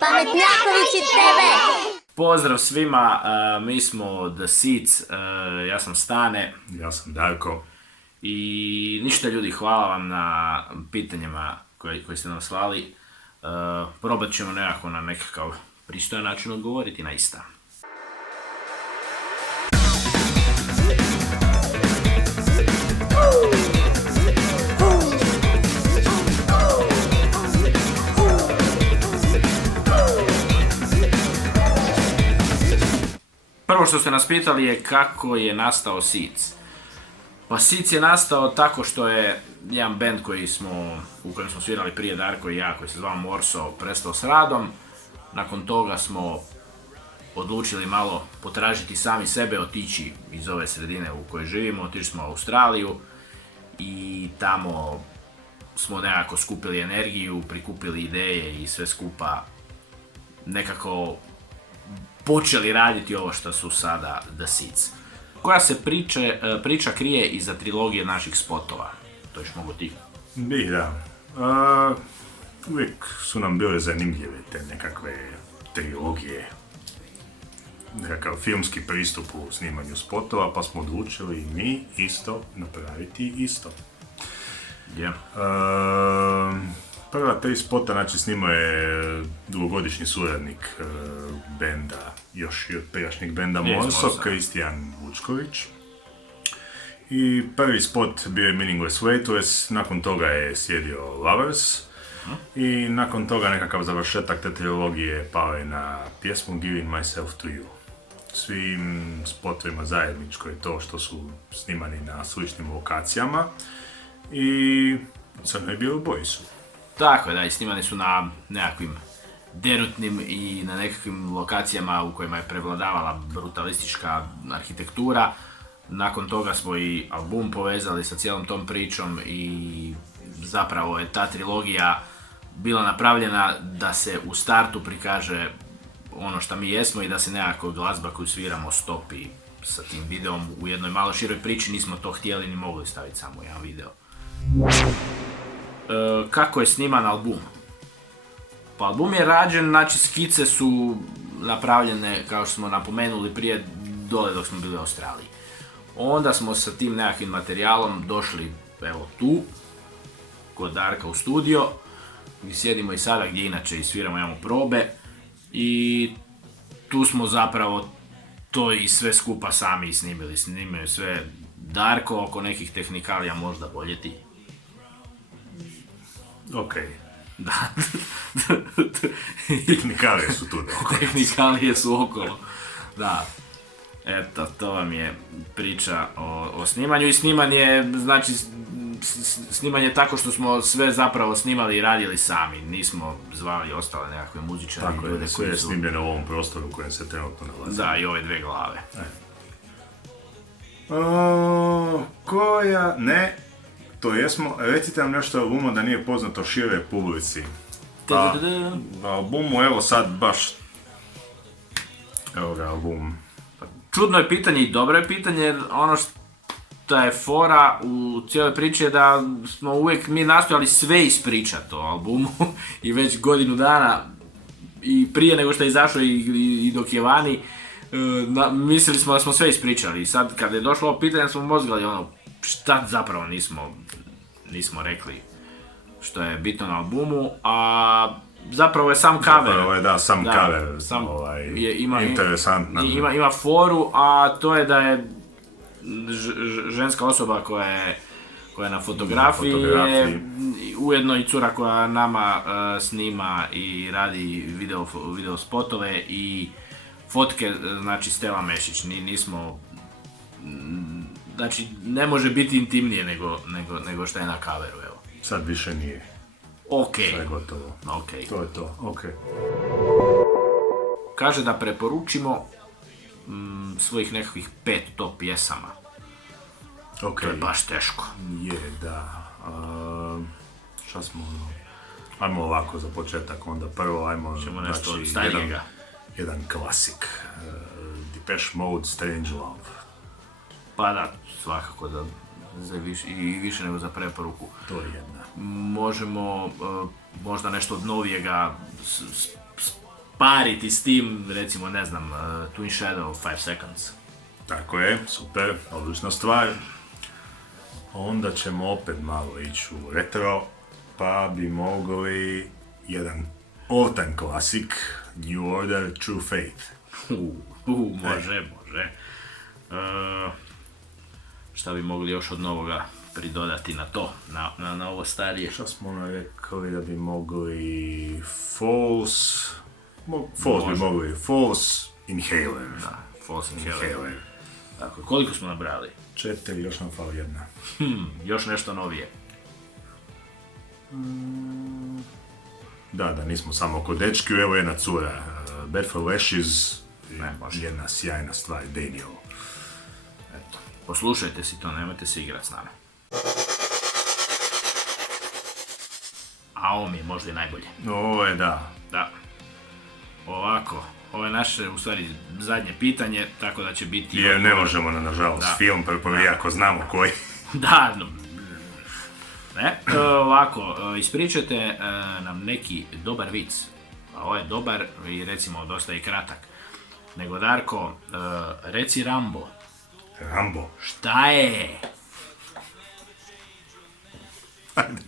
Pametnjaković TV! Pozdrav svima, mi smo The Seeds, ja sam Stane. Ja sam Darko. I ništa ljudi, hvala vam na pitanjima koji ste nam slali. Probat ćemo nekako na nekakav pristojan način odgovoriti na ista. Prvo što ste nas pitali je kako je nastao Seeds. Pa Seeds je nastao tako što je jedan band u kojem smo svirali prije Darko i ja, koji se zvao Morso, prestao s radom. Nakon toga smo odlučili malo potražiti sami sebe, otići iz ove sredine u kojoj živimo, otišli smo u Australiju i tamo smo nekako skupili energiju, prikupili ideje i sve skupa nekako počeli raditi ovo što su sada The Seeds. Koja se priča krije iza trilogije naših spotova? To još mogu ti. Da. Uvijek su nam bile zanimljive te nekakve trilogije, nekakav filmski pristup u snimanju spotova, pa smo odlučili mi isto napraviti isto. Yeah. Prva tri spota, znači, snimao je dugogodišnji suradnik benda, još i od prijašnjeg benda Morso, Kristijan Vučković. I prvi spot bio je Meaningless Weightless, nakon toga je slijedio Lovers. I nakon toga nekakav završetak te trilogije pao je na pjesmu Giving Myself to You. Svim spotovima zajedničko je to što su snimani na sličnim lokacijama i crno je bilo boji su. Tako je, da, i snimani su na nekakvim derutnim i na nekakvim lokacijama u kojima je prevladavala brutalistička arhitektura. Nakon toga smo i album povezali sa cijelom tom pričom i zapravo je ta trilogija bila napravljena da se u startu prikaže ono što mi jesmo i da se nekako glazba koju sviramo stopi sa tim videom u jednoj malo široj priči. Nismo to htjeli ni mogli staviti samo jedan video. Kako je sniman album? Pa album je rađen, znači skice su napravljene, kao što smo napomenuli prije, dole dok smo bili u Australiji. Onda smo sa tim nekakvim materijalom došli, evo tu, kod Darka u studio, gdje sjedimo i sada, gdje inače i sviramo, imamo probe, i tu smo zapravo to i sve skupa sami snimili. Snimaju sve Darko, oko nekih tehnikalija možda bolje ti. Ok. Da. Tehnikalije su tu da. Tehnikalije su okolo. Da. Eto, to vam je priča o snimanju i snimanje, znači, snimanje tako što smo sve zapravo snimali i radili sami. Nismo zvali ostale nekakve muzičare. Tako je, sve je snimljeno u ovom prostoru u kojem se trenutno nalazi. Da, i ove dve glave. Koja? Ne. To jesmo. Recite nam nešto o albumu da nije poznato široj publici. Pa, na albumu, evo sad baš... Evo ga album. Čudno je pitanje i dobro je pitanje, jer ono što je fora u cijeloj priči je da smo uvijek mi nastojali sve ispričati o albumu i već godinu dana i prije nego što je izašao i dok je vani, mislili smo da smo sve ispričali. I sad kad je došlo ovo pitanje smo mozgali ono, šta zapravo nismo rekli što je bitno na albumu, a zapravo je sam cover. Zapravo je, da, sam cover, interesantna. Ima foru, a to je da je ženska osoba koja je na fotografiji, je ujedno i cura koja nama snima i radi video spotove i fotke, znači Stella Mešić. Nismo, znači ne može biti intimnije nego što je na coveru, evo. Sad više nije. Ok. Sve je gotovo. Okay. To je to, ok. Kaže da preporučimo svojih nekakvih 5 top pjesama. Ok. To je baš teško. Je, da. Šta smo ono? Ajmo ovako za početak, onda prvo ajmo... Ćemo nešto od starijega. Jedan klasik. Depeche Mode, Strange Love. Pa da, svakako da i više nego za preporuku. To je jedna. Možemo možda nešto od novijega pariti s tim, recimo, ne znam, Twin Shadow 5 Seconds. Tako je, super, odlična stvar. Onda ćemo opet malo ići u retro, pa bi mogli jedan all-time klasik, New Order, True Faith. Može. Šta bi mogli još od novoga pridodati na to, na ovo starije? Šta smo ono rekli da bi mogli False... False bi mogli, False Inhaler. Da, False Inhaler. Tako, koliko smo nabrali? 4, još nam fali jedna. Još nešto novije. Da, nismo samo kod dečki, evo jedna cura. Bad for Ashes, jedna sjajna stvar, Daniel. Eto, poslušajte si to, nemojte se igrati s nama. A ovo mi je možda i najbolje. Ovo je da. Da. Ovako, ovo je naše, u stvari, zadnje pitanje, tako da će biti... Jer ne možemo, nažalost, film, iako znamo koji. Da, ne. Ovako, ispričajte nam neki dobar vic. A ovo je dobar i recimo dosta i kratak. Nego Darko, reci Rambo. Rambo? Šta je? Ajde,